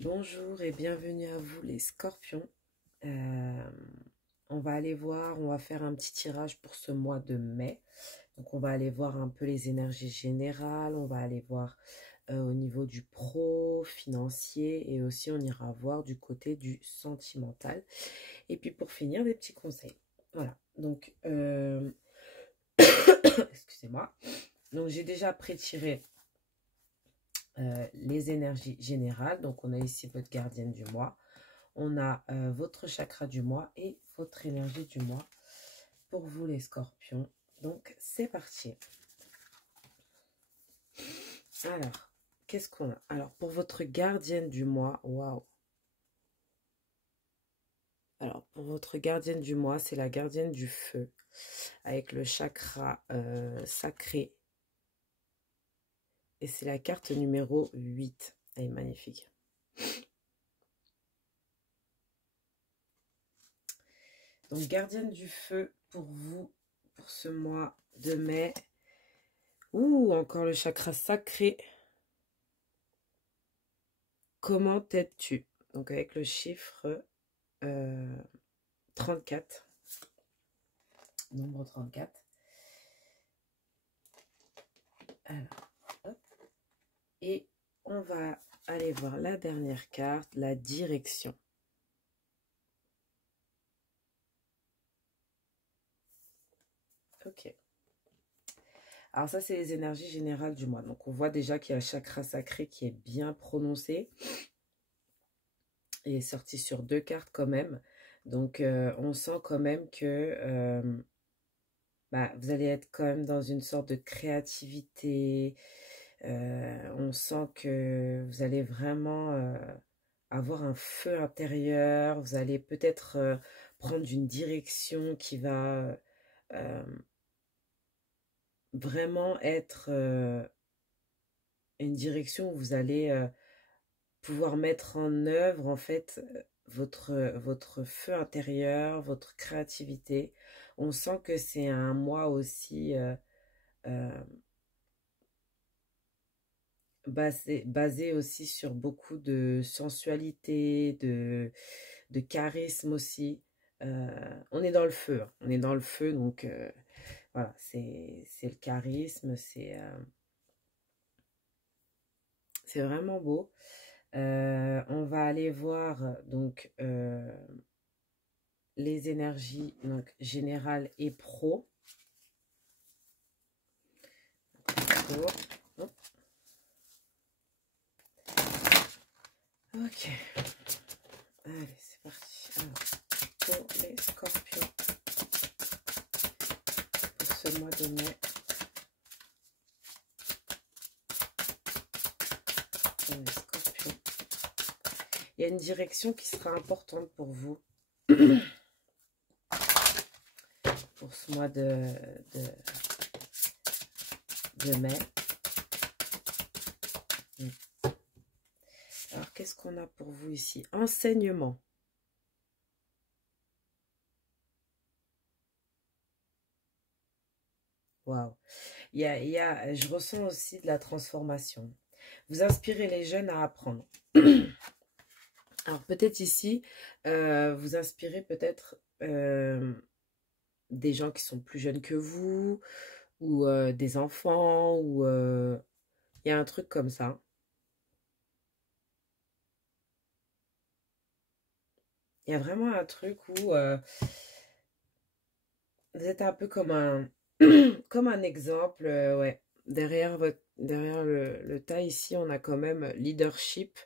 Bonjour et bienvenue à vous les scorpions. Euh, on va aller voir, on va faire un petit tirage pour ce mois de mai. Donc on va aller voir un peu les énergies générales, on va aller voir au niveau du pro, financier et aussi on ira voir du côté du sentimental. Et puis pour finir, des petits conseils. Voilà, donc excusez-moi. Donc j'ai déjà pré-tiré les énergies générales. Donc on a ici votre gardienne du mois. On a votre chakra du mois et votre énergie du mois pour vous les scorpions. Donc, c'est parti. Alors, qu'est-ce qu'on a? Alors, pour votre gardienne du mois, waouh. Alors, pour votre gardienne du mois, c'est la gardienne du feu avec le chakra sacré. Et c'est la carte numéro 8. Elle est magnifique. Donc, gardienne du feu pour vous, pour ce mois de mai. Ouh, encore le chakra sacré. Comment t'aides-tu? Donc, avec le chiffre 34. Nombre 34. Alors, hop. Et on va aller voir la dernière carte, la direction. Ok. Alors ça, c'est les énergies générales du mois. Donc, on voit déjà qu'il y a un chakra sacré qui est bien prononcé. Il est sorti sur 2 cartes quand même. Donc, on sent quand même que vous allez être quand même dans une sorte de créativité. On sent que vous allez vraiment avoir un feu intérieur. Vous allez peut-être prendre une direction qui va vraiment être une direction où vous allez pouvoir mettre en œuvre en fait votre feu intérieur, votre créativité. On sent que c'est un mois aussi euh, basé aussi sur beaucoup de sensualité, de charisme aussi. On est dans le feu, hein. On est dans le feu, donc voilà, c'est le charisme, c'est vraiment beau. On va aller voir donc les énergies donc, générales et pro. Hop. Ok. Allez, c'est parti. Alors, pour les scorpions, pour ce mois de mai. Pour les scorpions. Il y a une direction qui sera importante pour vous. Pour ce mois de mai. Alors, qu'est-ce qu'on a pour vous ici? Enseignement. Waouh. Je ressens aussi de la transformation. Vous inspirez les jeunes à apprendre. Alors, peut-être ici, vous inspirez peut-être des gens qui sont plus jeunes que vous, ou des enfants, ou il y a un truc comme ça. Il y a vraiment un truc où vous êtes un peu comme comme un exemple. Ouais. Derrière le tas ici, on a quand même leadership.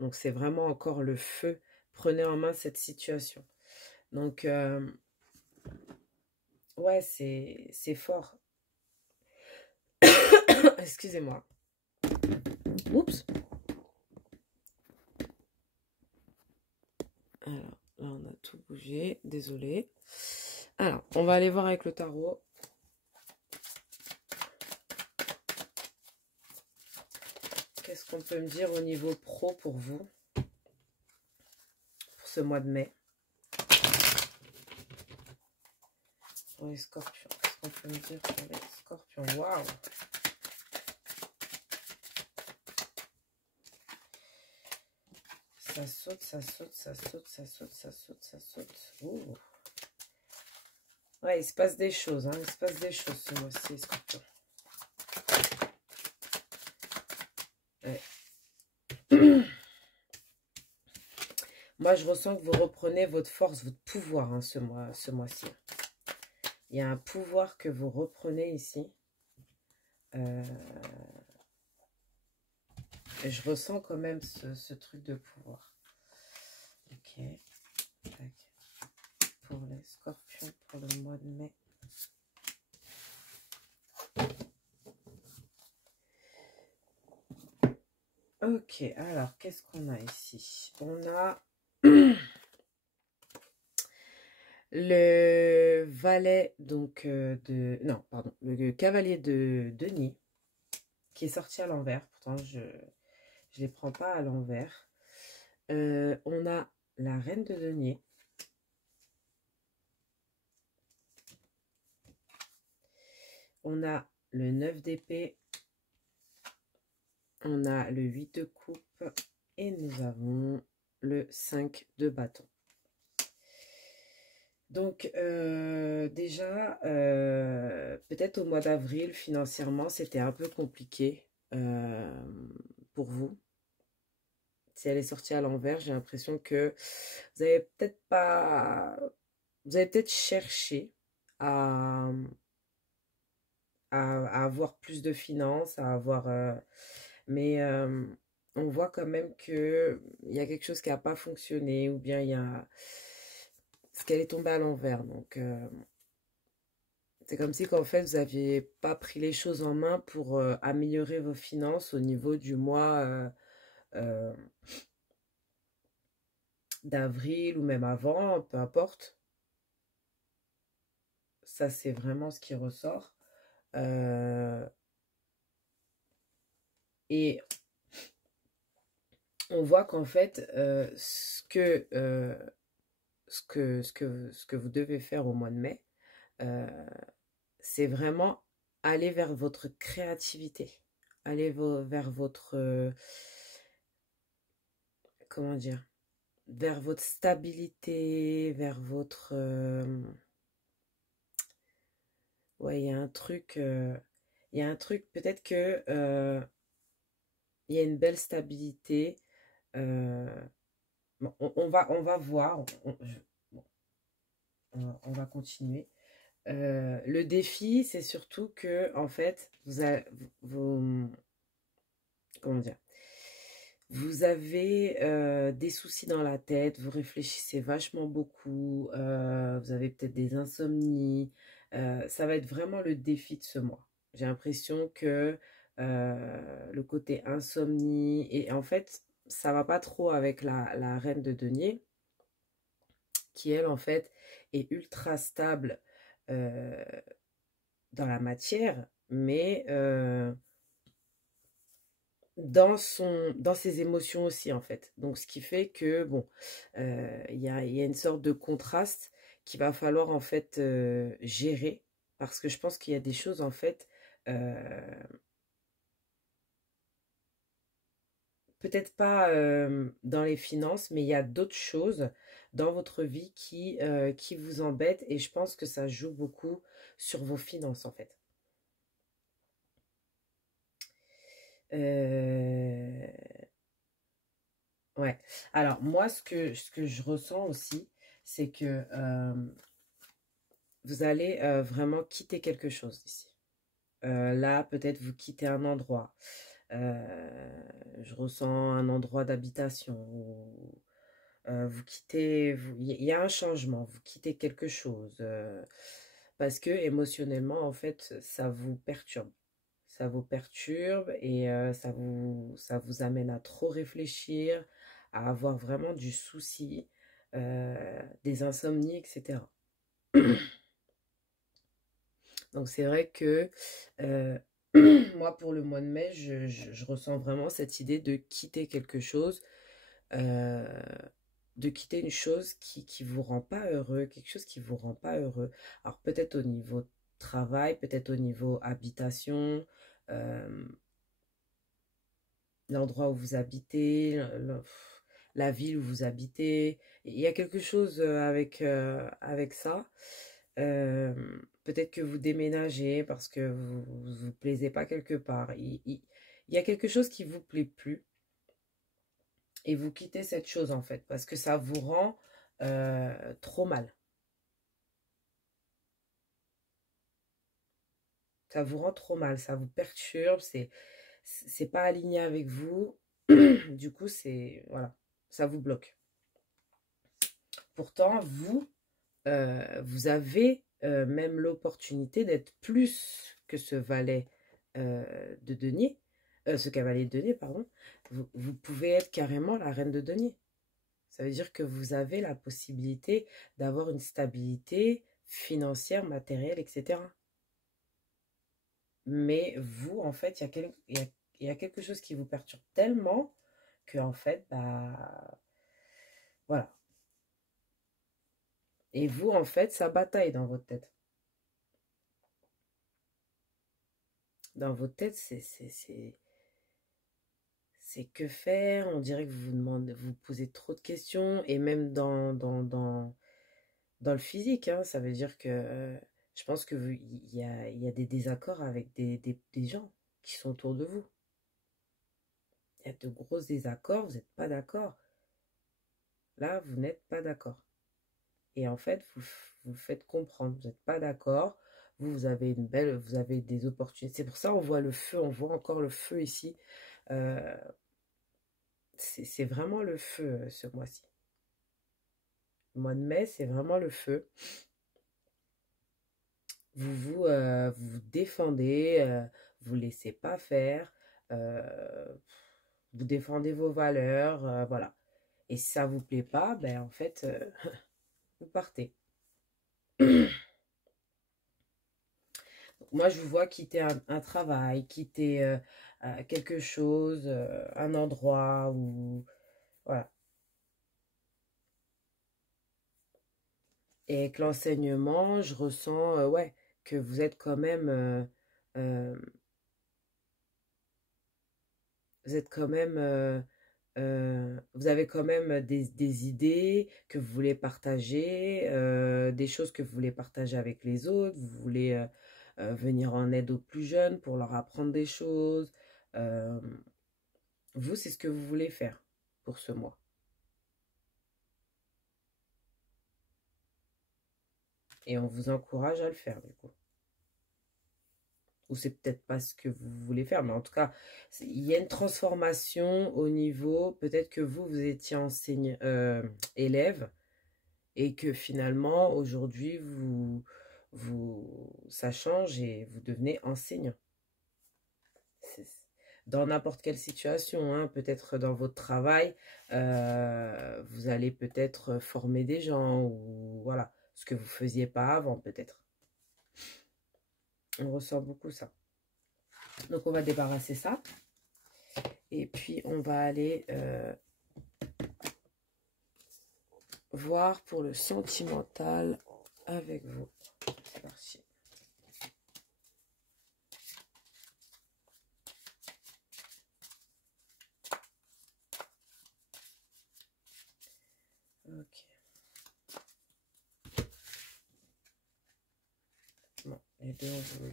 Donc, c'est vraiment encore le feu. Prenez en main cette situation. Donc, ouais, c'est fort. Excusez-moi. Oups. Alors, là, on a tout bougé. Désolée. Alors, on va aller voir avec le tarot. Qu'est-ce qu'on peut me dire au niveau pro pour vous? Pour ce mois de mai. Pour les scorpions. Qu'est-ce qu'on peut me dire pour les scorpions? Waouh! Ça saute, ça saute, ça saute, ça saute, ça saute, ça saute. Ouh. Ouais, il se passe des choses, hein. Il se passe des choses ce mois-ci, Scorpion. Ouais. Moi, je ressens que vous reprenez votre force, votre pouvoir, hein, ce mois-ci. Il y a un pouvoir que vous reprenez ici. Et je ressens quand même ce truc de pouvoir. Ok. Tac. Pour les scorpions, pour le mois de mai. Ok, alors, qu'est-ce qu'on a ici? On a le valet, donc, non, pardon, le cavalier de denier, qui est sorti à l'envers. Pourtant, je ne les prends pas à l'envers. On a la reine de denier. On a le 9 d'épée. On a le 8 de coupe. Et nous avons le 5 de bâton. Donc, déjà, peut-être au mois d'avril, financièrement, c'était un peu compliqué pour vous. Si elle est sortie à l'envers, j'ai l'impression que vous avez peut-être pas... Vous avez peut-être cherché à, à avoir plus de finances, à avoir... mais on voit quand même qu'il y a quelque chose qui n'a pas fonctionné, ou bien il y a... Parce qu'elle est tombée à l'envers, donc... c'est comme si qu'en fait, vous n'aviez pas pris les choses en main pour améliorer vos finances au niveau du mois euh, d'avril ou même avant, peu importe. Ça, c'est vraiment ce qui ressort. Et on voit qu'en fait, ce que vous devez faire au mois de mai, c'est vraiment aller vers votre créativité. Aller vers votre... comment dire? Vers votre stabilité, vers votre... ouais, il y a un truc, peut-être que il y a une belle stabilité. Bon, on va voir, bon, on va continuer. Le défi, c'est surtout que, en fait, comment dire, vous avez des soucis dans la tête, vous réfléchissez vachement beaucoup, vous avez peut-être des insomnies. Ça va être vraiment le défi de ce mois. J'ai l'impression que le côté insomnie, et en fait, ça va pas trop avec la reine de denier, qui elle, en fait, est ultra stable euh, dans la matière, mais dans ses émotions aussi, en fait. Donc, ce qui fait que, bon, il y a une sorte de contraste qu'il va falloir, en fait, gérer, parce que je pense qu'il y a des choses, en fait, peut-être pas dans les finances, mais il y a d'autres choses dans votre vie qui vous embêtent, et je pense que ça joue beaucoup sur vos finances, en fait. Euh, Ouais. Alors, moi, ce que je ressens aussi, c'est que vous allez vraiment quitter quelque chose ici. Là, peut-être vous quittez un endroit. Je ressens un endroit d'habitation. Vous quittez, il y a un changement, vous quittez quelque chose. Parce que émotionnellement, en fait, ça vous perturbe. Ça vous perturbe et ça vous amène à trop réfléchir, à avoir vraiment du souci, des insomnies, etc. Donc c'est vrai que euh, moi, pour le mois de mai, je ressens vraiment cette idée de quitter quelque chose, euh, de quitter une chose qui vous rend pas heureux, quelque chose qui vous rend pas heureux. Alors peut-être au niveau travail, peut-être au niveau habitation, euh, l'endroit où vous habitez, la ville où vous habitez. Il y a quelque chose avec ça. Peut-être que vous déménagez parce que vous plaisez pas quelque part. Il y a quelque chose qui vous plaît plus et vous quittez cette chose en fait parce que ça vous rend trop mal. Ça vous rend trop mal, ça vous perturbe, c'est pas aligné avec vous. Du coup, voilà, ça vous bloque. Pourtant, vous avez même l'opportunité d'être plus que ce valet de denier, ce cavalier de denier, pardon. Vous pouvez être carrément la reine de denier. Ça veut dire que vous avez la possibilité d'avoir une stabilité financière, matérielle, etc. Mais vous, en fait, il y a quelque chose qui vous perturbe tellement que, en fait, bah, voilà. Et vous, en fait, ça bataille dans votre tête. Dans votre tête, c'est que faire. On dirait que vous vous demandez, vous posez trop de questions. Et même dans le physique, hein, ça veut dire que je pense que il y a des désaccords avec des gens qui sont autour de vous. Il y a de gros désaccords, vous n'êtes pas d'accord. Là, vous n'êtes pas d'accord. Et en fait, vous faites comprendre, vous n'êtes pas d'accord. Vous avez des opportunités. C'est pour ça on voit le feu, on voit encore le feu ici. Euh, c'est vraiment le feu ce mois-ci. Le mois de mai, c'est vraiment le feu. Vous défendez, vous laissez pas faire, euh, vous défendez vos valeurs, voilà. Et si ça vous plaît pas, ben en fait, vous partez. Moi, je vous vois quitter un travail, quitter quelque chose, un endroit où... Voilà. Et avec l'enseignement, je ressens, ouais, que vous êtes quand même... euh, vous êtes quand même... vous avez quand même des idées que vous voulez partager, des choses que vous voulez partager avec les autres, vous voulez venir en aide aux plus jeunes pour leur apprendre des choses. Euh, Vous, c'est ce que vous voulez faire pour ce mois. Et on vous encourage à le faire, du coup. Ou c'est peut-être pas ce que vous voulez faire, mais en tout cas, il y a une transformation au niveau, peut-être que vous étiez élève, et que finalement, aujourd'hui, ça change et vous devenez enseignant. C'est- Dans n'importe quelle situation, hein, peut-être dans votre travail, vous allez peut-être former des gens, ou voilà, ce que vous faisiez pas avant, peut-être. On ressent beaucoup ça. Donc, on va débarrasser ça. Et puis, on va aller voir pour le sentimental avec vous. C'est parti. Ok. Bon, les deux, on joue.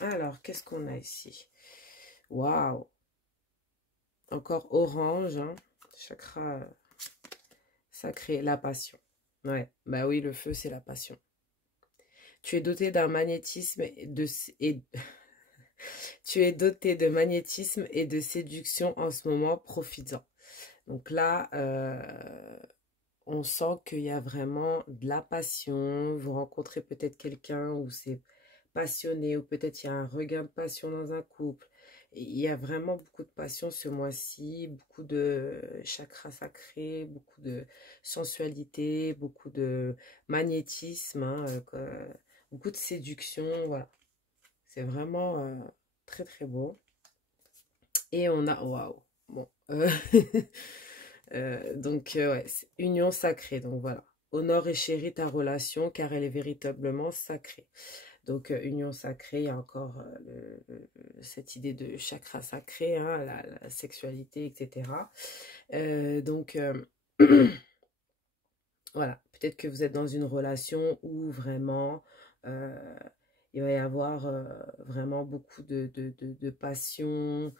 Alors, qu'est-ce qu'on a ici? Waouh! Encore orange, hein. Chakra sacré, la passion. Ouais, bah oui, le feu, c'est la passion. Tu es doté d'un magnétisme et tu es doté de magnétisme et de séduction en ce moment, profites-en. Donc là, on sent qu'il y a vraiment de la passion. Vous rencontrez peut-être quelqu'un où c'est passionné, ou peut-être il y a un regain de passion dans un couple. Il y a vraiment beaucoup de passion ce mois-ci, beaucoup de chakras sacrés, beaucoup de sensualité, beaucoup de magnétisme, hein, beaucoup de séduction. Voilà, c'est vraiment très très beau. Et on a, waouh, bon, donc ouais, c'est union sacrée. Donc voilà, honore et chéris ta relation car elle est véritablement sacrée. Donc, union sacrée, il y a encore cette idée de chakra sacré, hein, la sexualité, etc. Donc, voilà, peut-être que vous êtes dans une relation où vraiment il va y avoir vraiment beaucoup de passion,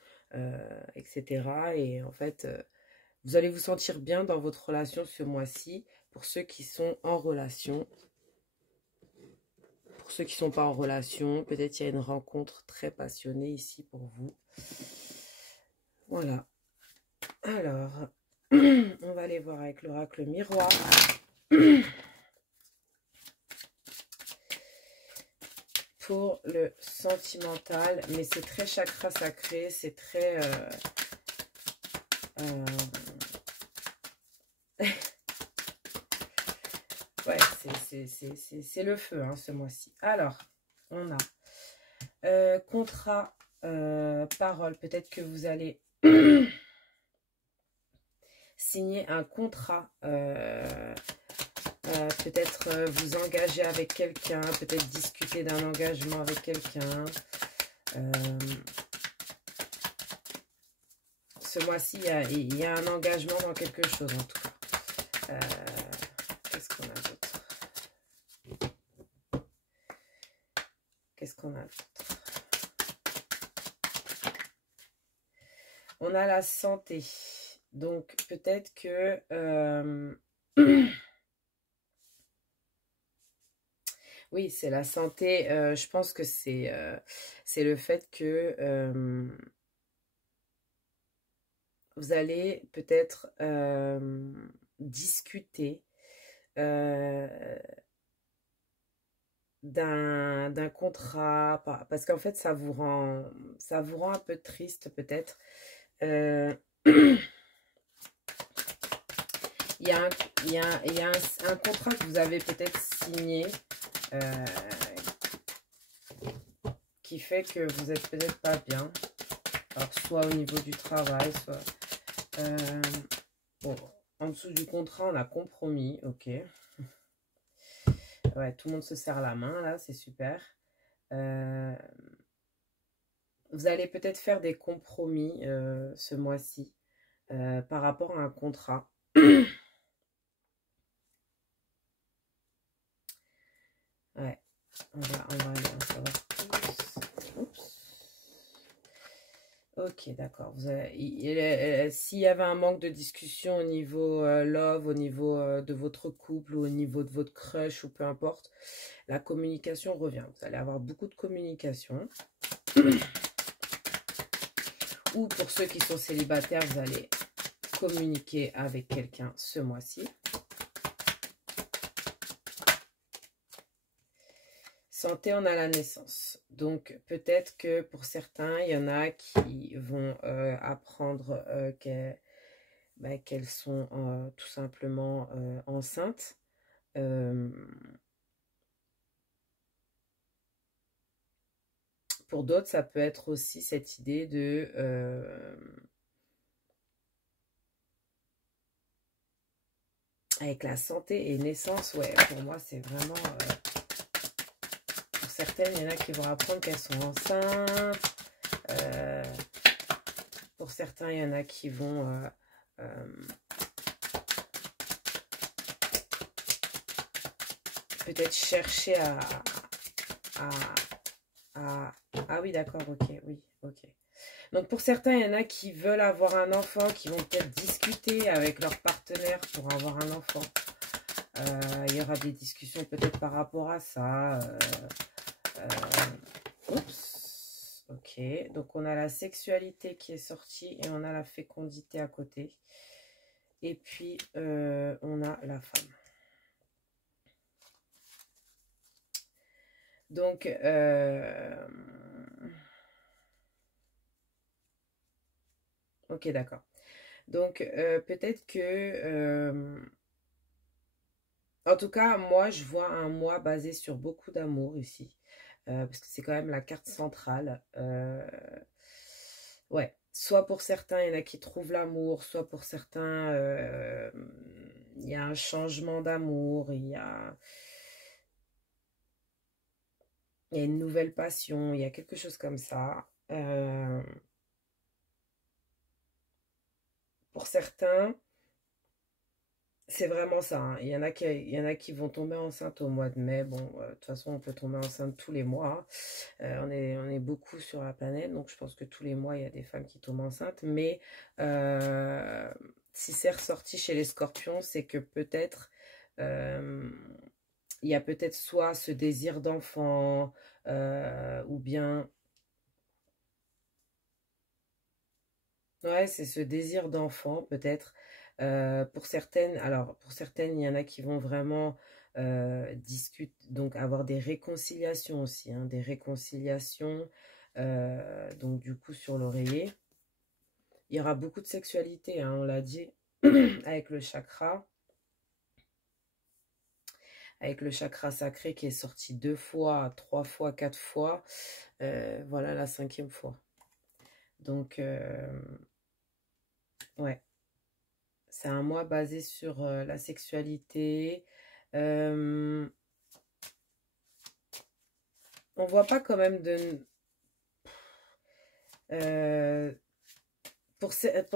etc. Et en fait, vous allez vous sentir bien dans votre relation ce mois-ci. Pour ceux qui sont en relation, pour ceux qui ne sont pas en relation, peut-être il y a une rencontre très passionnée ici pour vous. Voilà. Alors, on va aller voir avec l'oracle miroir. Pour le sentimental, mais c'est très chakra sacré, c'est très... ouais, c'est le feu, hein, ce mois-ci. Alors, on a contrat, parole. Peut-être que vous allez signer un contrat, peut-être vous engager avec quelqu'un, peut-être discuter d'un engagement avec quelqu'un. Ce mois-ci, il y a un engagement dans quelque chose, en tout cas. Qu'est-ce qu'on a d'autre? Qu'est-ce qu'on a d'autre? On a la santé. Donc, peut-être que... oui, c'est la santé. Je pense que c'est le fait que vous allez peut-être discuter d'un contrat, parce qu'en fait, ça vous rend un peu triste peut-être. Il y a un contrat que vous avez peut-être signé qui fait que vous n'êtes peut-être pas bien. Alors, soit au niveau du travail, soit... bon, en dessous du contrat, on a compromis, ok. Ouais, tout le monde se serre la main, là, c'est super. Vous allez peut-être faire des compromis ce mois-ci par rapport à un contrat. Ouais, on va aller en savoir plus. Oups. Ok, d'accord. S'il y avait un manque de discussion au niveau love, au niveau de votre couple, ou au niveau de votre crush, ou peu importe, la communication revient. Vous allez avoir beaucoup de communication. Ou pour ceux qui sont célibataires, vous allez communiquer avec quelqu'un ce mois-ci. Santé, on a la naissance. Donc, peut-être que pour certains, il y en a qui vont apprendre qu'elles sont tout simplement enceintes. Pour d'autres, ça peut être aussi cette idée de... avec la santé et naissance, ouais, pour moi, c'est vraiment... pour certaines, il y en a qui vont apprendre qu'elles sont enceintes. Pour certains, il y en a qui vont... peut-être chercher ah oui, d'accord, ok, oui, ok. Donc, pour certains, il y en a qui veulent avoir un enfant, qui vont peut-être discuter avec leur partenaire pour avoir un enfant. Il y aura des discussions peut-être par rapport à ça. Oups, ok. Donc, on a la sexualité qui est sortie et on a la fécondité à côté. Et puis, on a la femme. Donc, ok, d'accord. Donc, peut-être que... en tout cas, moi, je vois un mois basé sur beaucoup d'amour ici. Parce que c'est quand même la carte centrale. Ouais, soit pour certains, il y en a qui trouvent l'amour, soit pour certains, il y a un changement d'amour, il y a... Il y a une nouvelle passion, il y a quelque chose comme ça. Pour certains, c'est vraiment ça, hein. Il y en a qui vont tomber enceinte au mois de mai. Bon, de toute façon, on peut tomber enceinte tous les mois, hein. On est beaucoup sur la planète, donc je pense que tous les mois, il y a des femmes qui tombent enceintes. Mais si c'est ressorti chez les scorpions, c'est que peut-être euh, il y a peut-être soit ce désir d'enfant, ou bien... Ouais, c'est ce désir d'enfant, peut-être. Pour certaines, alors pour certaines, il y en a qui vont vraiment discuter, donc avoir des réconciliations aussi, hein, des réconciliations, donc du coup sur l'oreiller. Il y aura beaucoup de sexualité, hein, on l'a dit, avec le chakra sacré qui est sorti 2 fois, 3 fois, 4 fois, voilà la 5e fois. Donc, ouais. C'est un mois basé sur la sexualité. On voit pas quand même de... pour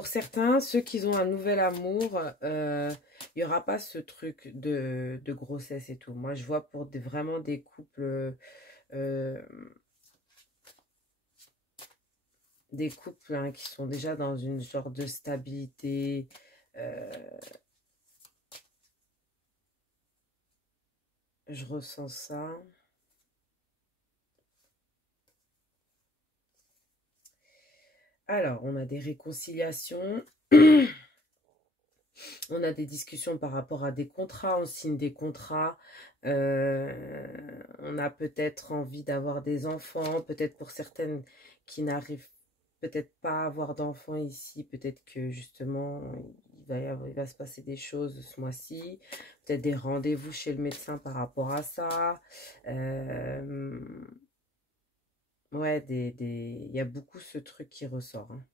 certains, ceux qui ont un nouvel amour, il n'y aura pas ce truc de grossesse et tout. Moi, je vois pour vraiment des couples... hein, qui sont déjà dans une sorte de stabilité. Je ressens ça. Alors, on a des réconciliations. On a des discussions par rapport à des contrats. On signe des contrats. On a peut-être envie d'avoir des enfants. Peut-être pour certaines qui n'arrivent peut-être pas à avoir d'enfants ici. Peut-être que justement, il va se passer des choses ce mois-ci. Peut-être des rendez-vous chez le médecin par rapport à ça. Ouais, il y a beaucoup ce truc qui ressort, hein.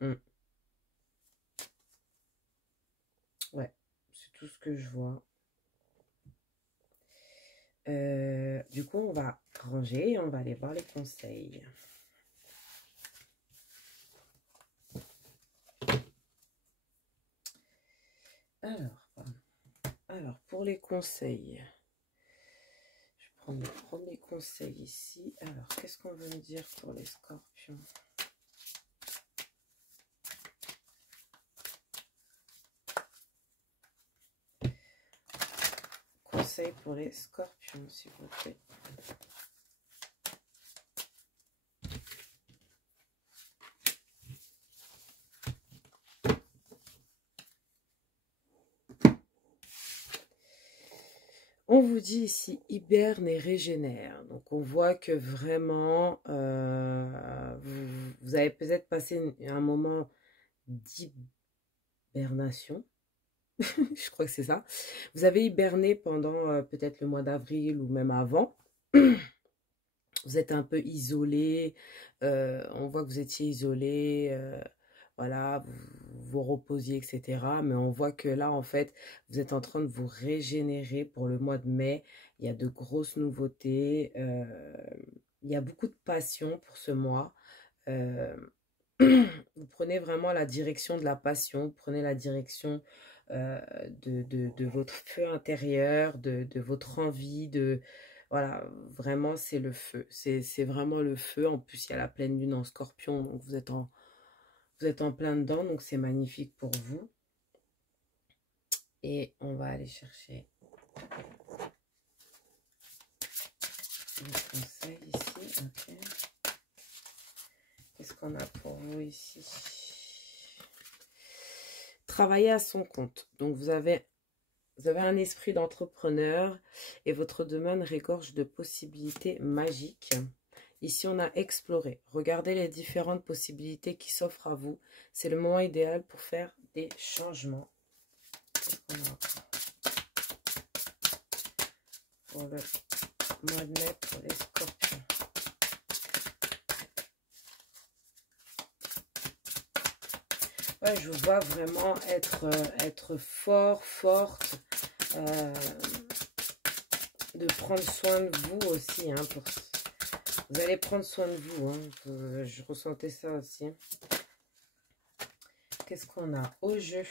Mm. Ouais, c'est tout ce que je vois. Du coup, on va ranger et on va aller voir les conseils. Alors, pour les conseils, je prends mes premiers conseils ici. Alors, qu'est-ce qu'on veut me dire pour les scorpions? Conseils pour les scorpions, s'il vous plaît. On vous dit ici, hiberne et régénère. Donc, on voit que vraiment, vous avez peut-être passé un moment d'hibernation. Je crois que c'est ça. Vous avez hiberné pendant peut-être le mois d'avril ou même avant. Vous êtes un peu isolé. On voit que vous étiez isolé. Voilà, vous vous reposiez, etc. Mais on voit que là, en fait, vous êtes en train de vous régénérer pour le mois de mai. Il y a de grosses nouveautés. Il y a beaucoup de passion pour ce mois. Euh, vous prenez vraiment la direction de la passion. Vous prenez la direction de votre feu intérieur, de votre envie, voilà, vraiment c'est le feu, c'est vraiment le feu. En plus il y a la pleine lune en scorpion, donc vous êtes en plein dedans, donc c'est magnifique pour vous. Et on va aller chercher les conseils ici. Ok. Qu'est-ce qu'on a pour vous ici? Travailler à son compte. Donc vous avez un esprit d'entrepreneur et votre domaine regorge de possibilités magiques. Ici, on a exploré. Regardez les différentes possibilités qui s'offrent à vous. C'est le moment idéal pour faire des changements. Pour le mois de mai, pour les scorpions. Ouais, je vous vois vraiment être fort, forte, de prendre soin de vous aussi. Hein, vous allez prendre soin de vous. Hein, je ressentais ça aussi. Qu'est-ce qu'on a au jeu?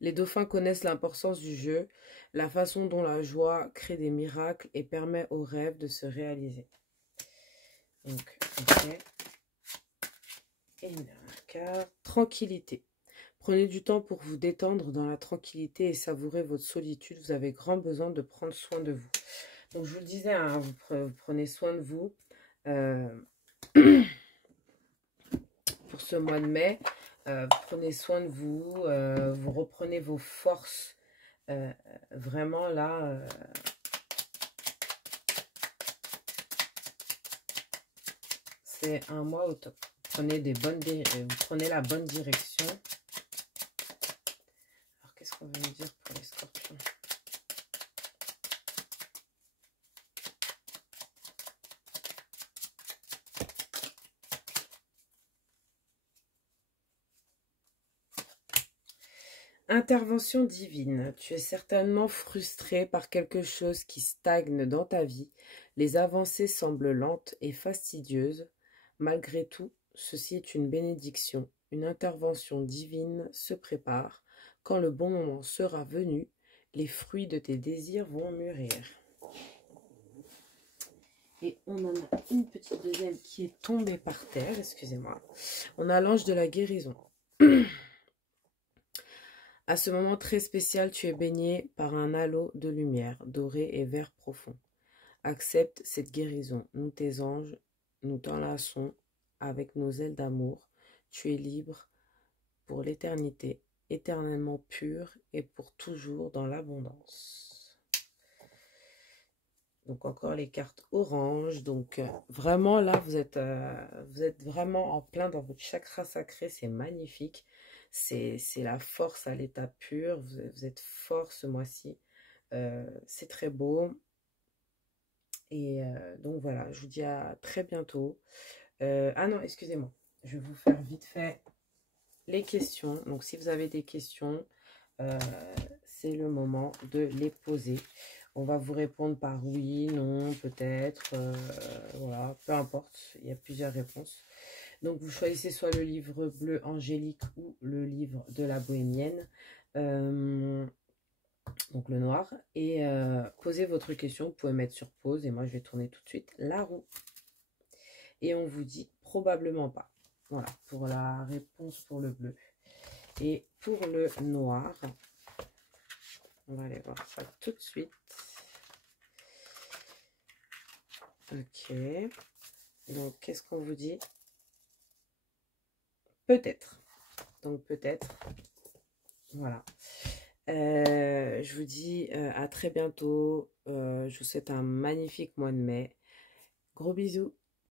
Les dauphins connaissent l'importance du jeu, la façon dont la joie crée des miracles et permet aux rêves de se réaliser. Donc, ok. Et une dernière carte. Tranquillité. Prenez du temps pour vous détendre dans la tranquillité et savourer votre solitude. Vous avez grand besoin de prendre soin de vous. Donc, je vous le disais, hein, vous prenez soin de vous pour ce mois de mai. Prenez soin de vous. Vous reprenez vos forces. Vraiment, là... c'est un mois au top. Prenez la bonne direction. Alors, qu'est-ce qu'on va me dire pour les scorpions? Intervention divine. Tu es certainement frustré par quelque chose qui stagne dans ta vie. Les avancées semblent lentes et fastidieuses. Malgré tout, ceci est une bénédiction. Une intervention divine se prépare. Quand le bon moment sera venu, les fruits de tes désirs vont mûrir. Et on en a une petite deuxième qui est tombée par terre, excusez-moi. On a l'ange de la guérison. À ce moment très spécial, tu es baigné par un halo de lumière, doré et vert profond. Accepte cette guérison. Nous, tes anges, nous t'enlaçons avec nos ailes d'amour. Tu es libre pour l'éternité, éternellement pur et pour toujours dans l'abondance. Donc encore les cartes orange. Donc vraiment là, vous êtes vraiment en plein dans votre chakra sacré. C'est magnifique. C'est la force à l'état pur. Vous êtes fort ce mois-ci. C'est très beau. Et donc voilà, je vous dis à très bientôt. Ah non, excusez-moi. Je vais vous faire vite fait les questions. Donc si vous avez des questions, c'est le moment de les poser. On va vous répondre par oui, non, peut-être. Voilà, peu importe. Il y a plusieurs réponses. Donc, vous choisissez soit le livre bleu angélique ou le livre de la bohémienne. Donc, le noir. Et posez votre question. Vous pouvez mettre sur pause. Et moi, je vais tourner tout de suite la roue. Et on vous dit probablement pas. Voilà, pour la réponse pour le bleu. Et pour le noir, on va aller voir ça tout de suite. Ok. Donc, qu'est-ce qu'on vous dit? Peut-être. Donc, peut-être. Voilà. Je vous dis à très bientôt. Je vous souhaite un magnifique mois de mai. Gros bisous.